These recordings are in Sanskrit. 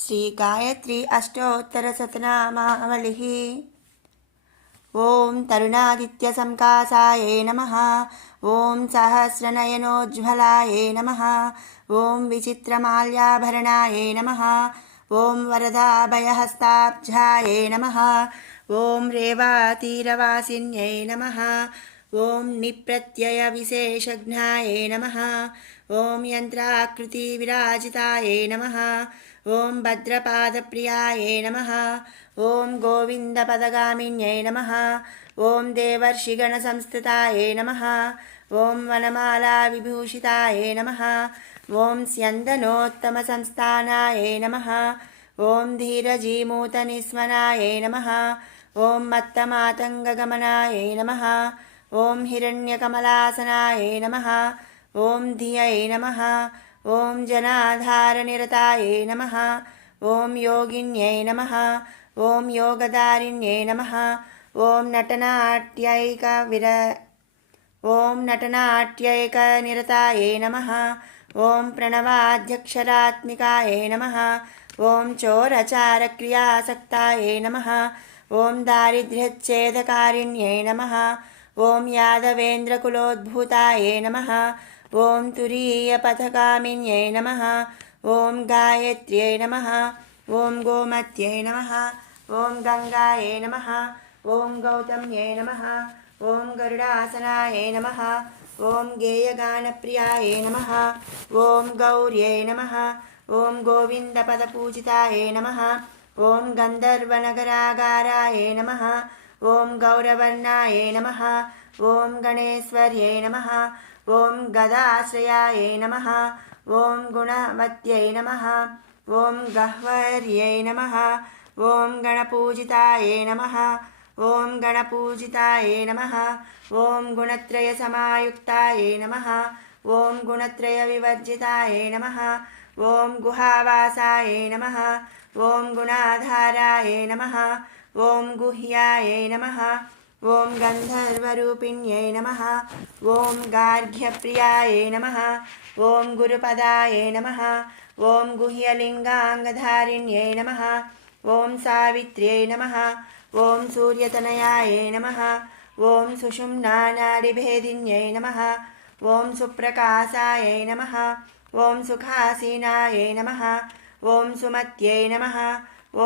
श्रीगायत्री अष्टोत्तरशतनामावलिः। ॐ तरुणादित्यसंकासायै नमः। ॐ सहस्रनयनोज्ज्वलायै नमः। ॐ विचित्रमाल्याभरणायै नमः। ॐ वरदाभयहस्ताब्जायै नमः। ॐ रेवातीरवासिन्यै नमः। ॐ निप्रत्ययविशेषज्ञायै नमः। ॐ यन्त्राकृतिविराजितायै नमः। ॐ भद्रपादप्रियायै नमः। ॐ गोविन्दपदगामिन्यै नमः। ॐ देवर्षिगणसंस्तुतायै नमः। ॐ वनमालाविभूषितायै नमः। ॐ स्यन्दनोत्तमसंस्थानायै नमः। ॐ धीरजीमूतनिस्वनायै नमः। ॐ मत्तमातङ्गगमनायै नमः। ॐ हिरण्यकमलासनायै नमः। ॐ धियै नमः। ॐ जनाधारनिरतायै नमः। ॐ योगिन्यै नमः। ॐ योगदारिण्यै नमः। ॐ नटनाट्यैकनिरतायै नमः। ॐ प्रणवाध्यक्षरात्मिकायै नमः। ॐ चोरचारक्रियासक्तायै नमः। ॐ दारिद्र्यच्छेदकारिण्यै नमः। ॐ यादवेन्द्रकुलोद्भूतायै नमः। ॐ तुरीयपथगामिन्यै नमः। ॐ गायत्र्यै नमः। ॐ गोमत्यै नमः। ॐ गङ्गायै नमः। ॐ गौतम्यै नमः। ॐ गरुडासनायै नमः। ॐ गेयगानप्रियायै नमः। ॐ गौर्यै नमः। ॐ गोविन्दपदपूजितायै नमः। ॐ गन्धर्वनगरागारायै नमः। ॐ गौरवर्णायै नमः। ॐ गणेश्वर्यै नमः। ॐ गदाश्रयायै नमः। ॐ गुणवत्यै नमः। ॐ गह्वर्यै नमः। ॐ गणपूजितायै नमः। ॐ गणपूजितायै नमः। ॐ गुणत्रयसमायुक्तायै नमः। ॐ गुणत्रयविवर्जितायै नमः। ॐ गुहावासायै नमः। ॐ गुणाधारायै नमः। ॐ गुह्यायै नमः। ॐ गन्धर्वरूपिण्यै नमः। ॐ गार्ग्यप्रियायै नमः। ॐ गुरुपदायै नमः। ॐ गुह्यलिङ्गाङ्गधारिण्यै नमः। ॐ सावित्र्यै नमः। ॐ सूर्यतनयायै नमः। ॐ सुषुम्नानाडिभेदिन्यै नमः। ॐ सुप्रकाशायै नमः। ॐ सुखासीनायै नमः। ॐ सुमत्यै नमः।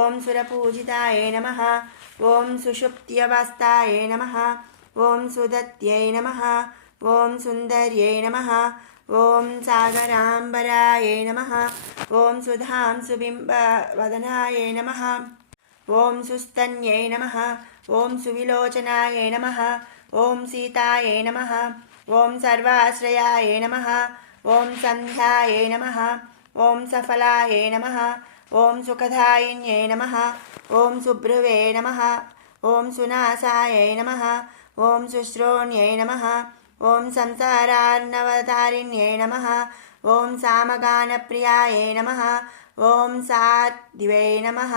ॐ सुरपूजितायै नमः। ॐ सुषुप्त्यवस्थायै नमः। ॐ सुदत्यै नमः। ॐ सुन्दर्यै नमः। ॐ सागराम्बरायै नमः। ॐ सुधांशुबिम्बवदनायै नमः। ॐ सुस्तन्यै नमः। ॐ सुविलोचनायै नमः। ॐ सीतायै नमः। ॐ सर्वाश्रयायै नमः। ॐ सन्ध्यायै नमः। ॐ सफलायै नमः। ॐ सुखदायिन्यै नमः। ॐ सुभ्रुवे नमः। ॐ सुनासायै नमः। ॐ सुश्रोण्यै नमः। ॐ संसारार्णवतारिण्यै नमः। ॐ सामगानप्रियायै नमः। ॐ साध्व्यै नमः।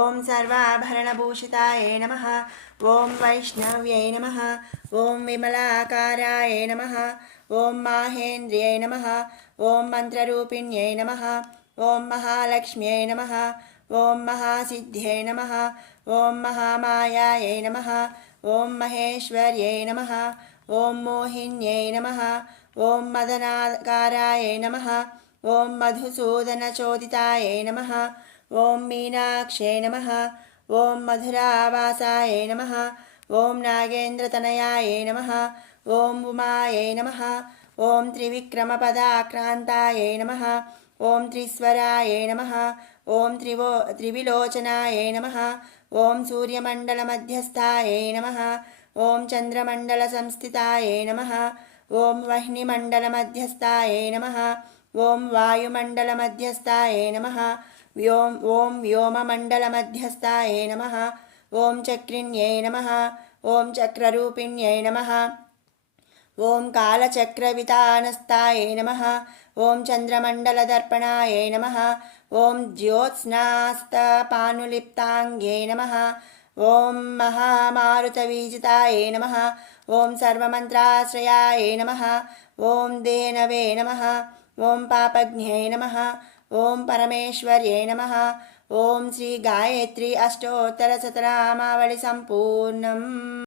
ॐ सर्वाभरणभूषितायै नमः। ॐ वैष्णव्यै नमः। ॐ विमलाकारायै नमः। ॐ माहेन्द्र्यै नमः। ॐ मन्त्ररूपिण्यै नमः। ॐ महालक्ष्म्यै नमः। ॐ महासिद्ध्यै नमः। ॐ महामायायै नमः। ॐ महेश्वर्यै नमः। ॐ मोहिन्यै नमः। ॐ मदनाकारायै नमः। ॐ मधुसूदनचोदितायै नमः। ॐ मीनाक्ष्यै नमः। ॐ मधुरावासायै नमः। ॐ नागेन्द्रतनयायै नमः। ॐ उमायै नमः। ॐ त्रिविक्रमपदाक्रान्तायै नमः। ॐ त्रिस्वरायै नमः। ॐ त्रिविलोचनायै नमः। ॐ सूर्यमण्डलमध्यस्थायै नमः। ॐ चन्द्रमण्डलसंस्थितायै नमः। ॐ वह्निमण्डलमध्यस्थायै नमः। ॐ वायुमण्डलमध्यस्थायै नमः। ॐ व्योममण्डलमध्यस्थायै नमः। ॐ चक्रिण्यै नमः। ॐ चक्ररूपिण्यै नमः। ॐ कालचक्रवितानस्तायै नमः। ॐ चन्द्रमण्डलदर्पणायै नमः। ॐ ज्योत्स्नास्तपानुलिप्ताङ्ग्यै नमः। ॐ महामारुतवीजितायै नमः। ॐ सर्वमन्त्राश्रयायै नमः। ॐ धेनवे नमः। ॐ पापज्ञै नमः। ఓం పరమేశ్వర్యై నమః. ఓం శ్రీ గాయత్రి అష్టోత్తర శతనామావళి సంపూర్ణం.